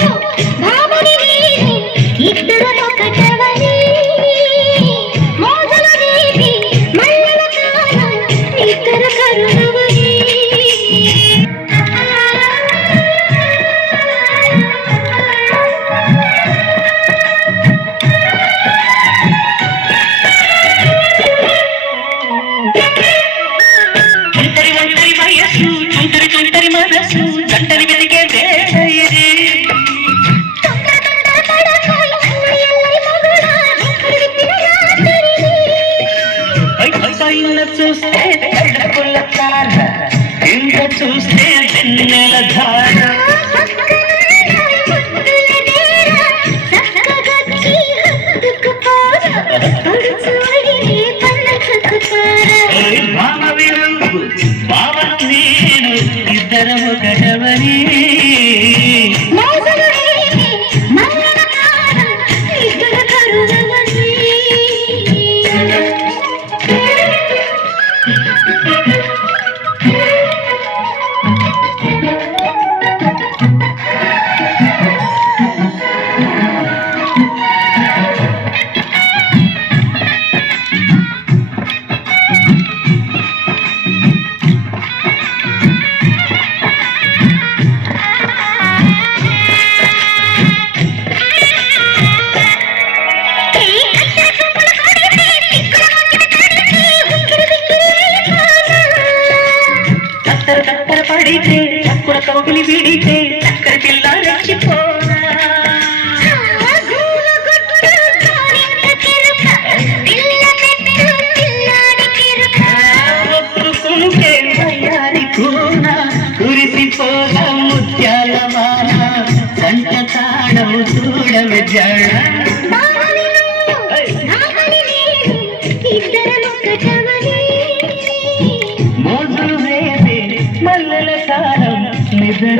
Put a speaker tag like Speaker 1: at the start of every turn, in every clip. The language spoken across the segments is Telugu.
Speaker 1: Yeah. నడిచే చక్కుడ కౌగిలి విడిచే చక్కర పిల్ల రక్షిపో ముత్యాల మాన సంత తాడము చూడవ జడ.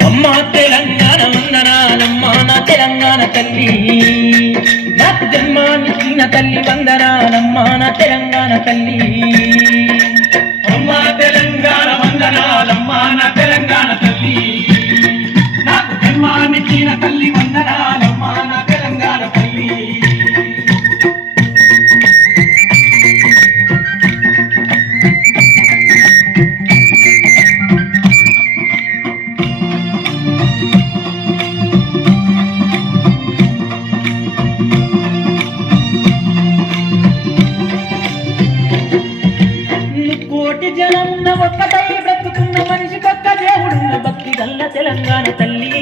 Speaker 1: తెలంగాణని తెలంగాణ వందనాలమ్మ నా తెలంగాణ తల్లి. నాకు జన్మాన్ని తల్లి వందనాలమ్మ నా తెలంగాణ తల్లి.
Speaker 2: తెలంగాణ తల్లి.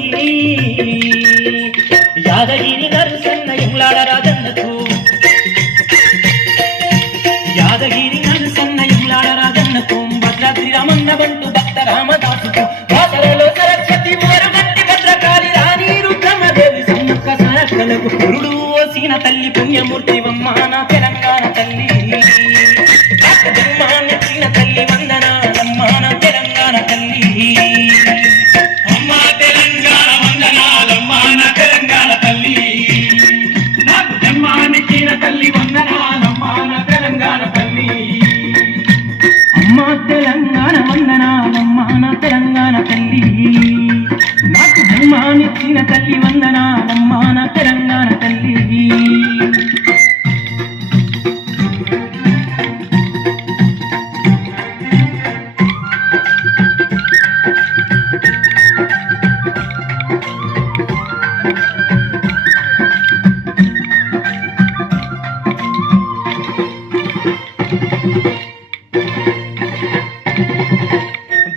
Speaker 1: యాదగిరి నరసన్న ఎంలాడ రాజన్నకు. యాదగిరి నరసన్న ఎంలాడ రాజన్నకు. భద్రాద్రి రామన్న బంటు భక్త రామదాసుకు. భాషలలో సరస్వతి భద్రకాళి రాణి రుద్రమదేవి సరస్వలకు ఓసిన తల్లి పుణ్యమూర్తి వమ్మాన తెలంగాణ తల్లి.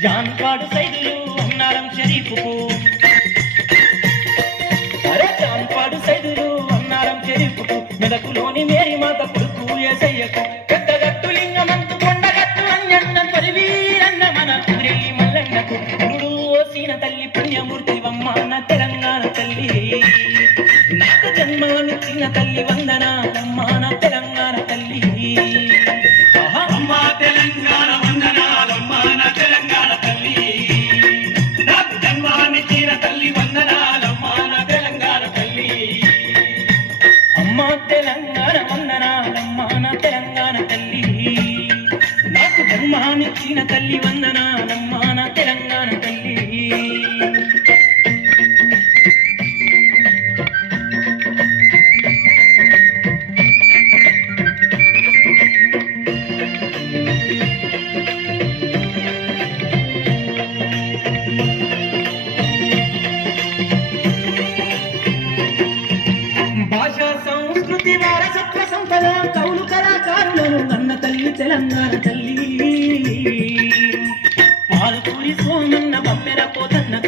Speaker 1: జాన్పాడు సైదులు అన్నారం షరీఫ్కు. అరే జాన్పాడు సైదులు అన్నారం షరీఫ్కు. మెదకులోని మేరీ మాత కొడుకు ఏసయ్యకు. పెద్ద
Speaker 2: గట్టు లింగమంతు కొండగట్టు అన్యన్న తొలివీరన్న మన ఊరెల్లి మల్లన్నకు. గురుడు ఓసిన తల్లి పుణ్యమూర్తివమ్మ అన్న తెలంగాణ తల్లి. నాకు చిన్న తల్లి వందన నా తెలంగాణ తల్లి. పాలకూరి సోమన్న బమ్మెర పోతన్న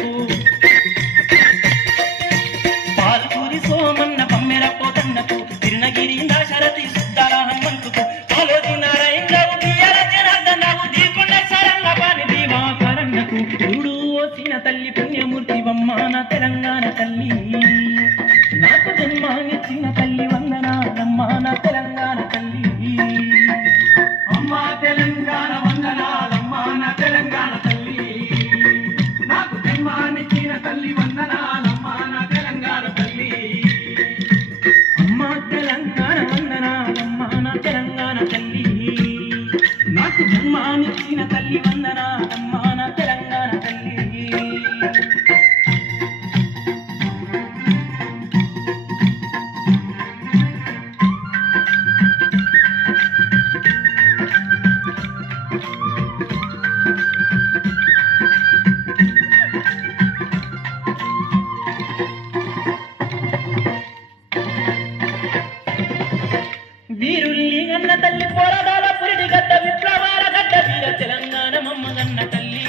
Speaker 2: వీరుల్ని అన్న తల్లి పోరాడాల పురిడి గడ్డ విప్లవాల గడ్డ వీర తెలంగాణ మమ్మగన్న తల్లి.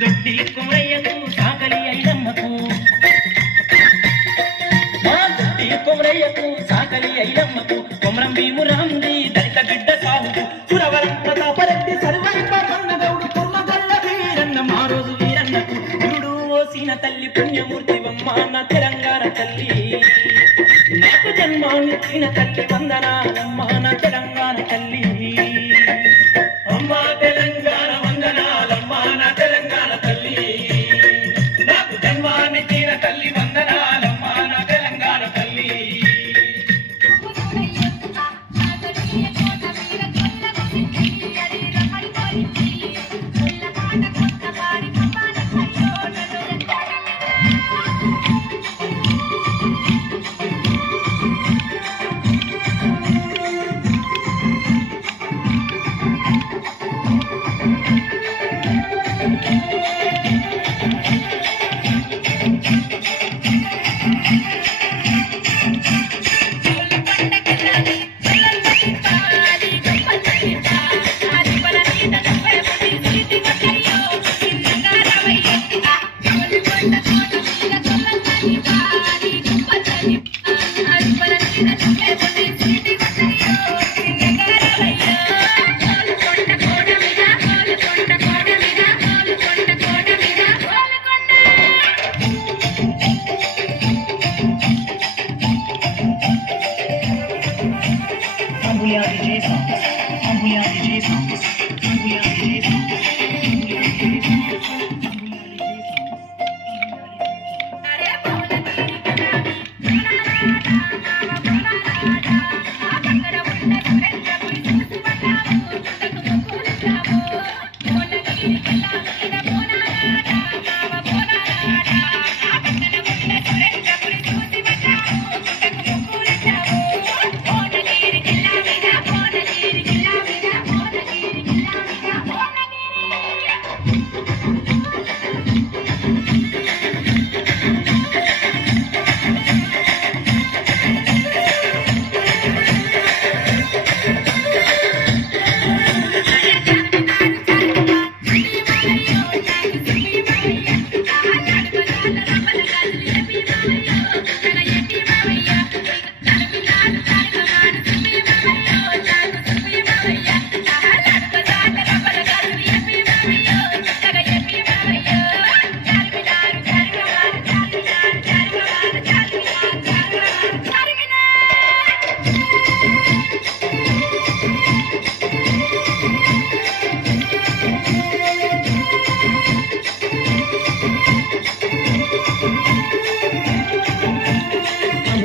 Speaker 2: దొడ్డి కుమరయ్యకు సాకలి ఐలమ్మకు మా దొడ్డి కుమరయ్యకు సాకలి ఐలమ్మకు కొమరం భీము రాముడి దళిత బిడ్డ సాగుకు సురవరం ప్రతాపరెడ్డి సర్వైప కన్నగౌడు కుర్మగల్ల వీరన్న మా రోజు వీరన్నకు. గురుడు ఓసిన తల్లి పుణ్యమూర్తి బొమ్మ నా తెలంగాణ తల్లి. నాకు జన్మానిచ్చిన తల్లి వందనాలమ్మా. నా తెలంగాణ తల్లి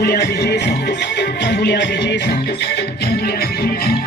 Speaker 3: Tambulhar de Jesus, tambulhar de Jesus, tambulhar de Jesus.